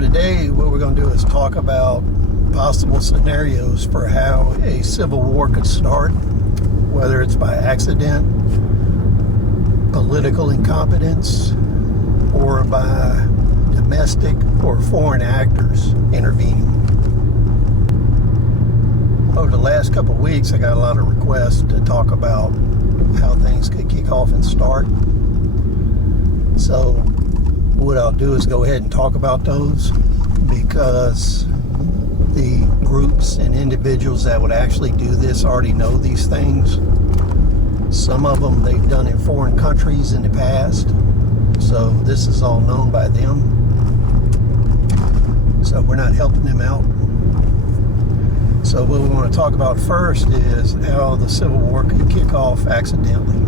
today what we're going to do is talk about possible scenarios for how a civil war could start, whether it's by accident, political incompetence, or by domestic or foreign actors intervening. Over the last couple of weeks, I got a lot of requests to talk about how things could kick off and start. So what I'll do is go ahead and talk about those, because the groups and individuals that would actually do this already know these things. Some of them they've done in foreign countries in the past, so this is all known by them. So we're not helping them out. So what we want to talk about first is how the Civil War could kick off accidentally.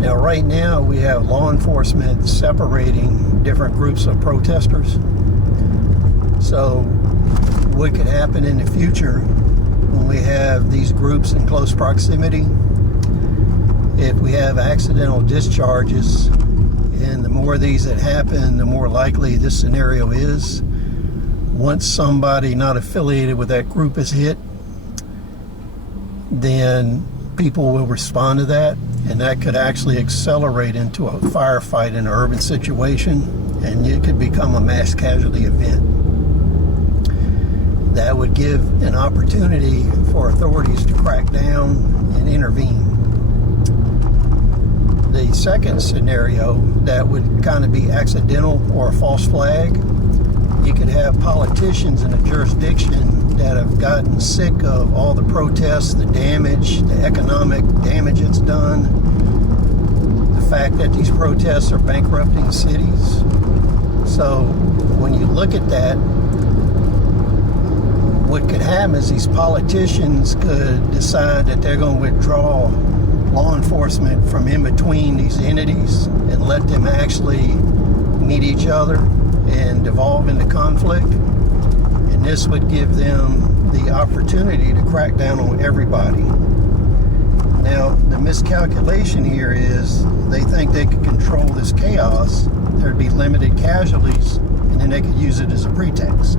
Now, right now, we have law enforcement separating different groups of protesters. So what could happen in the future when we have these groups in close proximity? If we have accidental discharges, and the more of these that happen, the more likely this scenario is. Once somebody not affiliated with that group is hit, then people will respond to that, and that could actually accelerate into a firefight in an urban situation, and it could become a mass casualty event. That would give an opportunity for authorities to crack down and intervene. The second scenario that would kind of be accidental or a false flag, you could have politicians in a jurisdiction that have gotten sick of all the protests, the damage, the economic damage it's done, the fact that these protests are bankrupting cities. So when you look at that, what could happen is these politicians could decide that they're going to withdraw law enforcement from in between these entities and let them actually meet each other and devolve into conflict. And this would give them the opportunity to crack down on everybody. Now, the miscalculation here is they think they could control this chaos. There'd be limited casualties, and then they could use it as a pretext.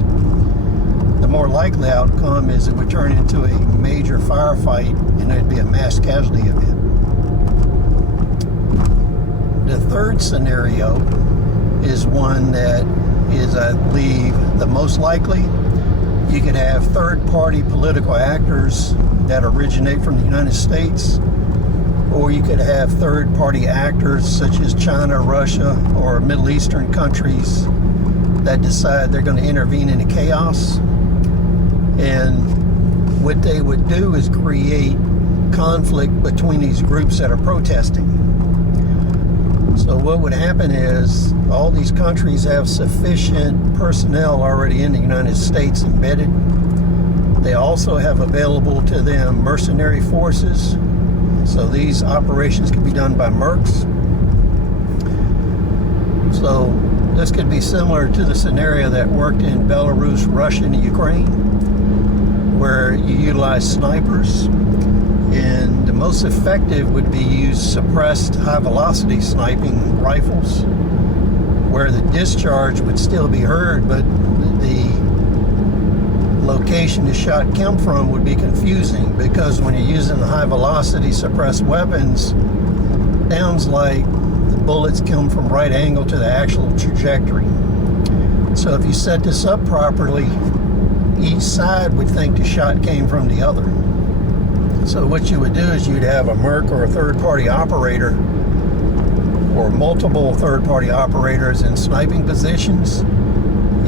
The more likely outcome is it would turn into a major firefight, and it'd be a mass casualty event. The third scenario is one that is, I believe, the most likely. You could have third-party political actors that originate from the United States, or you could have third-party actors such as China, Russia, or Middle Eastern countries that decide they're going to intervene in the chaos. And what they would do is create conflict between these groups that are protesting. So what would happen is all these countries have sufficient personnel already in the United States embedded. They also have available to them mercenary forces. So these operations can be done by mercs. So this could be similar to the scenario that worked in Belarus, Russia, and Ukraine, where you utilize snipers. And the most effective would be use suppressed high-velocity sniping rifles, where the discharge would still be heard, but the location the shot came from would be confusing, because when you're using the high-velocity suppressed weapons, it sounds like the bullets come from right angle to the actual trajectory. So if you set this up properly, each side would think the shot came from the other. So what you would do is you'd have a merc or a third-party operator, or multiple third-party operators in sniping positions.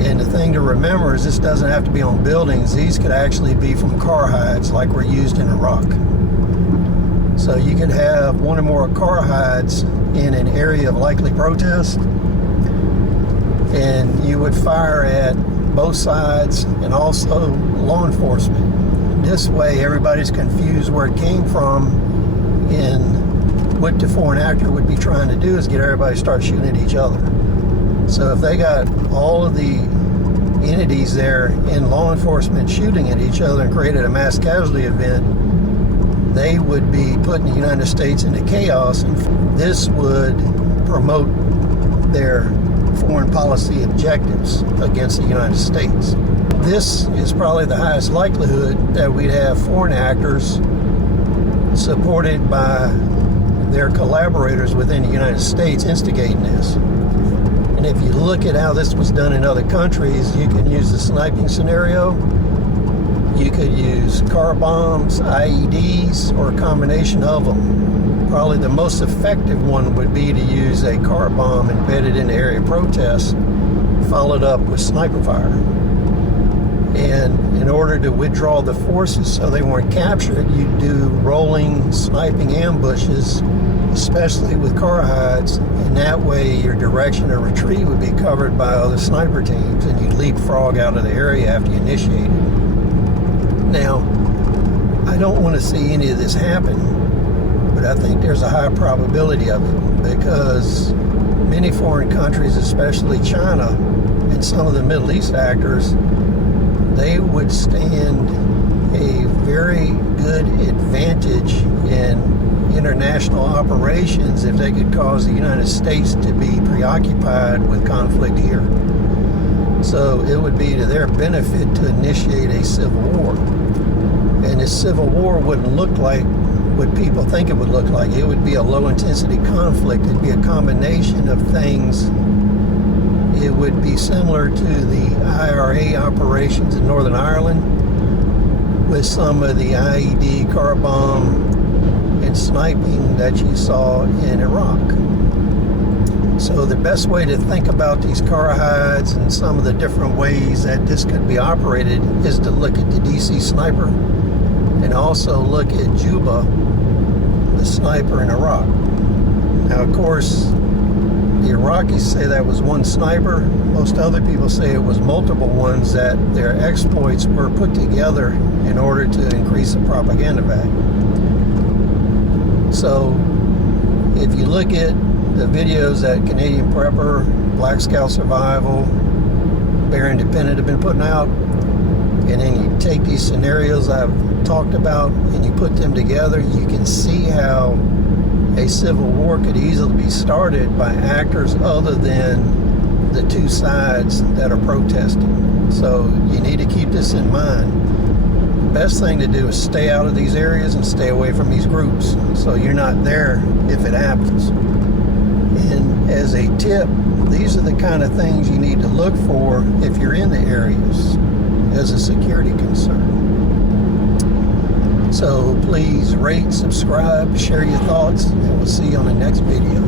And the thing to remember is this doesn't have to be on buildings. These could actually be from car hides like were used in Iraq. So you could have one or more car hides in an area of likely protest, and you would fire at both sides and also law enforcement. This way everybody's confused where it came from, and what the foreign actor would be trying to do is get everybody to start shooting at each other. So if they got all of the entities there in law enforcement shooting at each other and created a mass casualty event, they would be putting the United States into chaos, and this would promote their foreign policy objectives against the United States. This is probably the highest likelihood that we'd have foreign actors supported by their collaborators within the United States instigating this. And if you look at how this was done in other countries, you can use the sniping scenario, you could use car bombs, IEDs, or a combination of them. Probably the most effective one would be to use a car bomb embedded in the area of protest, followed up with sniper fire. And in order to withdraw the forces so they weren't captured, you do rolling, sniping ambushes, especially with car hides, and that way your direction of retreat would be covered by other sniper teams, and you'd leapfrog out of the area after you initiated. Now, I don't want to see any of this happen, but I think there's a high probability of it, because many foreign countries, especially China and some of the Middle East actors, they would stand a very good advantage in international operations if they could cause the United States to be preoccupied with conflict here. So it would be to their benefit to initiate a civil war. And this civil war wouldn't look like what people think it would look like. It would be a low-intensity conflict. It'd be a combination of things. It would be similar to the IRA operations in Northern Ireland, with some of the IED, car bomb, and sniping that you saw in Iraq. So the best way to think about these car hides and some of the different ways that this could be operated is to look at the DC sniper, and also look at Juba, the sniper in Iraq. Now, of course, the Iraqis say that was one sniper. Most other people say it was multiple ones, that their exploits were put together in order to increase the propaganda value. So if you look at the videos that Canadian Prepper, Black Scout Survival, Bear Independent have been putting out, and then you take these scenarios I've talked about and you put them together, you can see how a civil war could easily be started by actors other than the two sides that are protesting. So you need to keep this in mind. The best thing to do is stay out of these areas and stay away from these groups, so you're not there if it happens. And as a tip, these are the kind of things you need to look for if you're in the areas as a security concern. So please rate, subscribe, share your thoughts, and we'll see you on the next video.